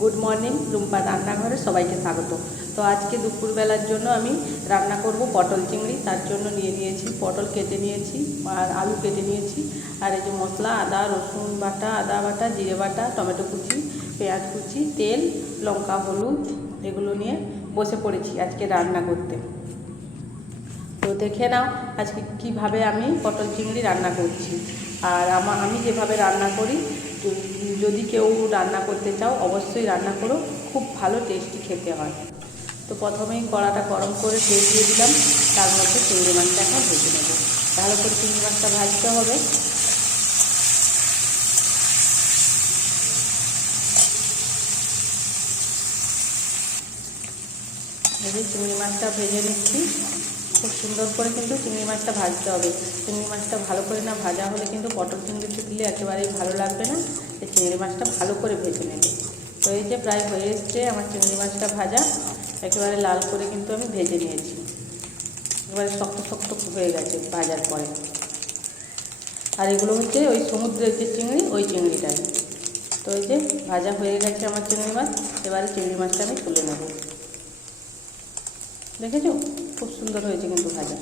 Good morning, Rumpa রান্নাঘরে সবাইকে স্বাগত। তো আজকে দুপুরবেলার জন্য আমি রান্না করব পটল চিংড়ি। তার জন্য নিয়ে নিয়েছি পটল কেটে নিয়েছি আর আলু কেটে নিয়েছি, আর এই যে মশলা আদা রসুন বাটা, আদা বাটা, জিরে বাটা, টমেটো কুচি, পেঁয়াজ কুচি, তেল, লঙ্কা, হলুদ এগুলো নিয়ে বসে পড়েছি আজকে রান্না করতে। তো দেখে নাও আজকে কিভাবে আমি পটল চিংড়ি রান্না করছি। আর আমি যেভাবে রান্না করি, যদি কেউ রান্না করতে চাও অবশ্যই রান্না করো, খুব ভালো টেস্টি খেতে হয়। তো প্রথমেই কড়াটা গরম করে তেল দিয়ে দিলাম, তার মধ্যে চিংড়ি মাছটা এখন ভেজে নেব। ভালো করে চিংড়ি মাছটা ভাজতে হবে। ভেজে চিংড়ি মাছটা ভেজে নিচ্ছি। খুব সুন্দর করে কিন্তু চিংড়ি মাছটা ভাজতে হবে। চিংড়ি মাছটা ভালো করে না ভাজা হলে কিন্তু পটল চিংড়িতে দিলে একেবারেই ভালো লাগবে না। এই চিংড়ি মাছটা ভালো করে ভেজে নেবে। তো এই যে প্রায় হয়ে এসছে আমার চিংড়ি মাছটা ভাজা, একেবারে লাল করে কিন্তু আমি ভেজে নিয়েছি। একেবারে শক্ত শক্ত হয়ে গেছে ভাজার পরে। আর এগুলো হচ্ছে ওই সমুদ্রের যে চিংড়ি, ওই চিংড়িটাই। তো এই যে ভাজা হয়ে গেছে আমার চিংড়ি মাছ। এবারে চিংড়ি মাছটা আমি তুলে নেব। দেখেছো খুব সুন্দর হয়েছে কিন্তু ভাজা।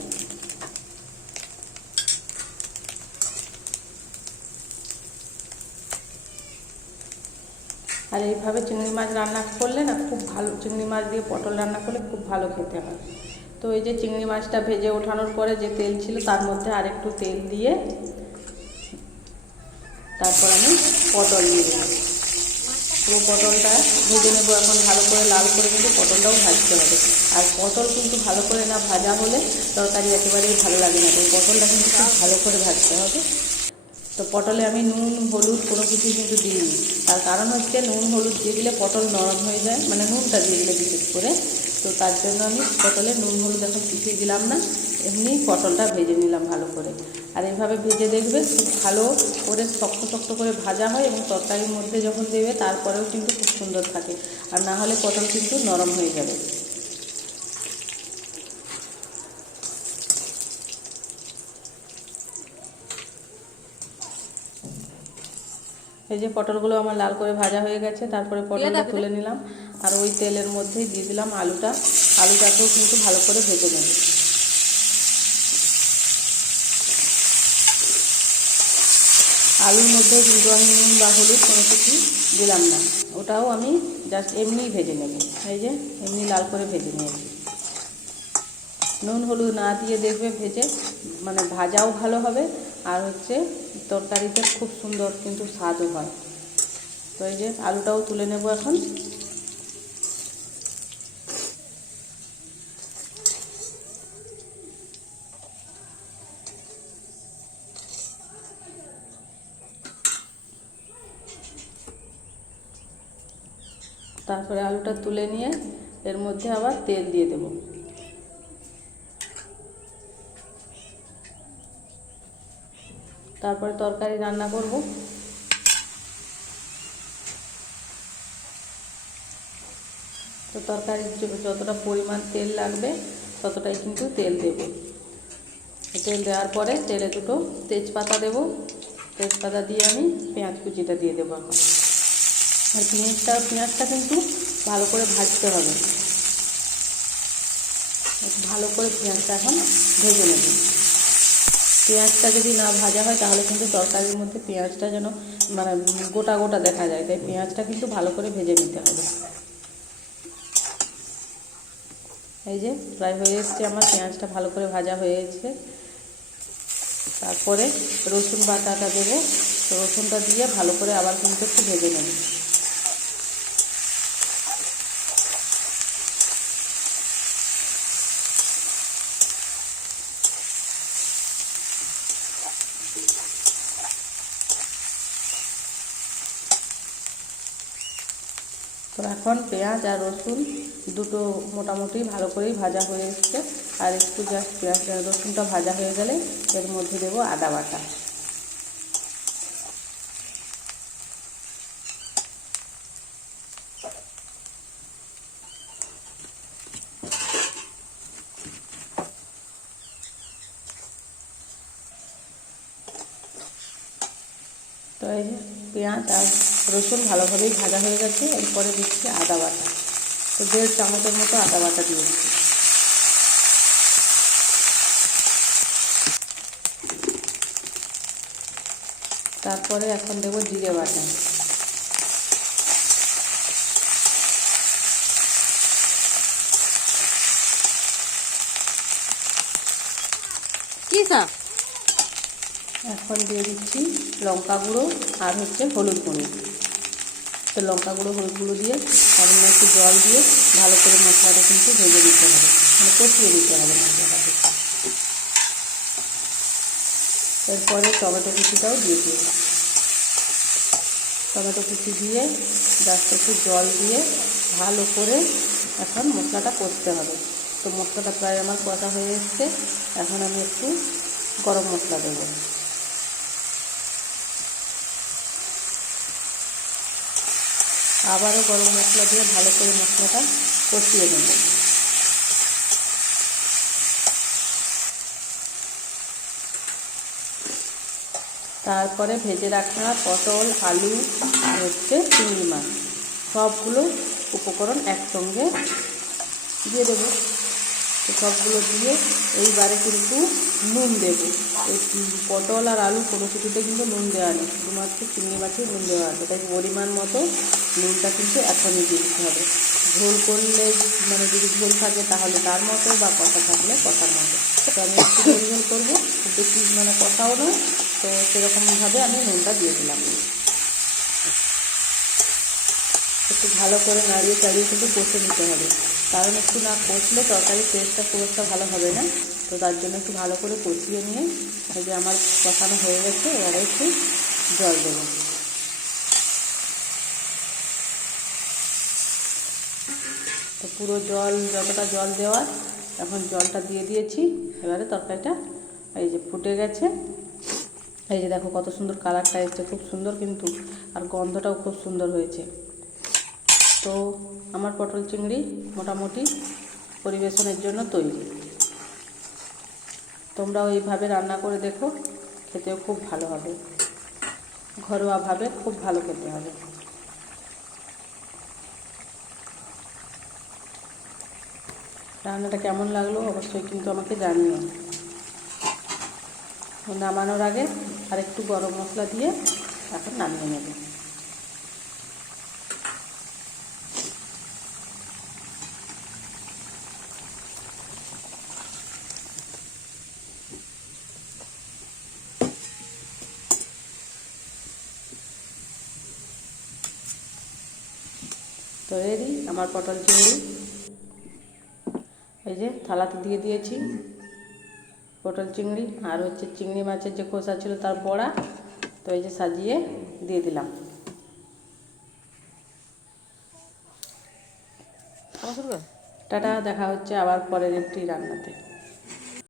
আর এইভাবে চিংড়ি মাছ রান্না করলে না খুব ভালো, চিংড়ি মাছ দিয়ে পটল রান্না করলে খুব ভালো খেতে হয়। তো এই যে চিংড়ি মাছটা ভেজে ওঠানোর পরে যে তেল ছিল তার মধ্যে আরেকটু তেল দিয়ে তারপর আমি পটল দিয়ে দেবো। পুরো পটলটা ভেজে নেবো এখন ভালো করে, লাল করে কিন্তু পটলটাও ভাজতে হবে। আর পটল কিন্তু ভালো করে না ভাজা হলে তরকারি একেবারেই ভালো লাগে না। তো পটলটা কিন্তু খুব ভালো করে ভাজতে হবে। তো পটলে আমি নুন হলুদ কোনো কিছুই কিন্তু দিইনি। তার কারণ হচ্ছে নুন হলুদ দিয়ে দিলে পটল নরম হয়ে যায়, মানে নুনটা দিয়ে দিলে বিশেষ করে। তো তার জন্য আমি পটলে নুন হলুদ এখন কিছুই দিলাম না, এমনি পটলটা ভেজে নিলাম ভালো করে। আর এইভাবে ভেজে দেখবে খুব ভালো করে শক্ত শক্ত করে ভাজা হয়, এবং তরকারির মধ্যে যখন দেবে তারপরেও কিন্তু খুব সুন্দর থাকে। আর না হলে পটল কিন্তু নরম হয়ে যাবে। এই যে পটলগুলো আমার লাল করে ভাজা হয়ে গেছে, তারপরে পটলটা তুলে নিলাম। আর ওই তেলের মধ্যেই দিয়ে দিলাম আলুটাকেও কিন্তু ভালো করে ভেজে নেব। আলুর মধ্যে কিন্তু আমি নুন বা হলুদ কোনো কিছু দিলাম না, ওটাও আমি জাস্ট এমনিই ভেজে নেব। এই যে এমনি লাল করে ভেজে নিয়েছি। নুন হলুদ না দিয়ে দেখবে ভেজে, মানে ভাজাও ভালো হবে, আর হচ্ছে তরকারিতে খুব সুন্দর কিন্তু স্বাদও হয়। তো এই যে আলুটাও তুলে নেব এখন। তারপরে আলুটা তুলে নিয়ে এর মধ্যে আবার তেল দিয়ে দেব। তারপরে তরকারি রান্না করব। তো তরকারির যতটা পরিমাণ তেল লাগবে ততটাই কিন্তু তেল দেব। তেল দেওয়ার পরে তেলে দুটো তেজপাতা দেব। তেজপাতা দিয়ে আমি পেঁয়াজ কুচিটা দিয়ে দেবো এখন। আর পেঁয়াজটা কিন্তু ভালো করে ভাজতে হবে। ভালো করে পেঁয়াজটা এখন ভেজে নেব। পেঁয়াজটা যদি না ভাজা হয় তাহলে কিন্তু তরকারির মধ্যে পেঁয়াজটা যেন মানে গোটা গোটা দেখা যায়, তাই পেঁয়াজটা কিন্তু ভালো করে ভেজে নিতে হবে। এই যে প্রায় হয়ে এসছে আমার, পেঁয়াজটা ভালো করে ভাজা হয়ে এসছে। তারপরে রসুন বাটাটা দেবো। রসুনটা দিয়ে ভালো করে আবার কিন্তু একটু ভেজে নেব। তো এখন পেঁয়াজ আর রসুন দুটো মোটামুটি ভালো করেই ভাজা হয়ে এসছে। আর একটু জাস্ট পেঁয়াজ রসুনটা ভাজা হয়ে গেলে এর মধ্যে দেবো আদা বাটা। তো এই যে পেঁয়াজ আর রসুন ভালোভাবেই ভাজা হয়ে গেছে। এরপরে দিচ্ছি আদা বাটা, তো 1.5 চামচের মতো আদা বাটা দিয়েছি। তারপরে এখন দেবো জিরে বাটা, এখন দিয়ে দিচ্ছি লঙ্কা গুঁড়ো আর হলুদ গুঁড়ো। তো লঙ্কা গুঁড়ো হলুদ গুঁড়ো দিয়ে সামান্য একটু জল দিয়ে ভালো করে মশলাটা কিন্তু ভেজে দিতে হবে, মানে কষিয়ে দিতে হবে মশলাটাকে। এরপরে টমেটো কুচিটাও দিয়ে দিই। টমেটো কুচি দিয়ে জাস্ট একটু জল দিয়ে ভালো করে এখন মশলাটা কষতে হবে। তো মশলাটা প্রায় আমার কষা হয়ে এসছে। এখন আমি একটু গরম মশলা দেবো। আবারও গরম মশলা দিয়ে ভালো করে মশলাটা কষিয়ে নেব। তারপরে ভেজে রাখা পটল, আলু আর চিংড়ি মাছ সবগুলো উপকরণ একসঙ্গে দিয়ে দেবো। তো সবগুলো দিয়ে এইবারে কিন্তু নুন দেবো। এই পটল আর আলু কোনো কিছুতে কিন্তু নুন দেওয়া নেই, শুধুমাত্র চিংড়ি মাছে নুন দেওয়া আছে। তাই পরিমাণ মতো নুনটা কিন্তু এখনই দিয়ে দিতে হবে। ঝোল করলে মানে যদি ঝোল থাকে তাহলে তার মতো, বা কষা থাকলে কষার মতো। তো আমি একটু ঝোল করবো, খুব বেশি মানে কষাও নয়, তো সেরকমভাবে আমি নুনটা দিয়ে দিলাম। একটু ভালো করে নাড়িয়ে চাড়িয়ে কিন্তু কষে নিতে হবে, কারণ একটু না কষলে তরকারির টেস্টটা খুব একটা ভালো হবে না। তো তার জন্য একটু ভালো করে কষিয়ে নিয়ে এই যে আমার কষানো হয়ে গেছে, এবারে একটু জল দেবো। তো পুরো জল, যতটা জল দেওয়ার এখন জলটা দিয়ে দিয়েছি। এবারে তরকারিটা এই যে ফুটে গেছে। এই যে দেখো কত সুন্দর কালারটা এসছে, খুব সুন্দর কিন্তু, আর গন্ধটাও খুব সুন্দর হয়েছে। তো আমার পটল চিংড়ি মোটামুটি পরিবেশনের জন্য তৈরি। তোমরাও এইভাবে রান্না করে দেখো, খেতেও খুব ভালো হবে, ঘরোয়াভাবে খুব ভালো খেতে হবে। রান্নাটা কেমন লাগলো অবশ্যই কিন্তু আমাকে জানিও। নামানোর আগে আর একটু গরম মশলা দিয়ে এখন নামিয়ে নেব। তো রেডি আমার পটল চিংড়ি। এই যে থালাতে দিয়ে দিয়েছি পটল চিংড়ি, আর চিংড়ি মাছের যে খোসা ছিল তার বড়া। তো এই যে সাজিয়ে দিয়ে দিলাম। টাটা, দেখা হচ্ছে আবার পরের একটি রান্নাতে।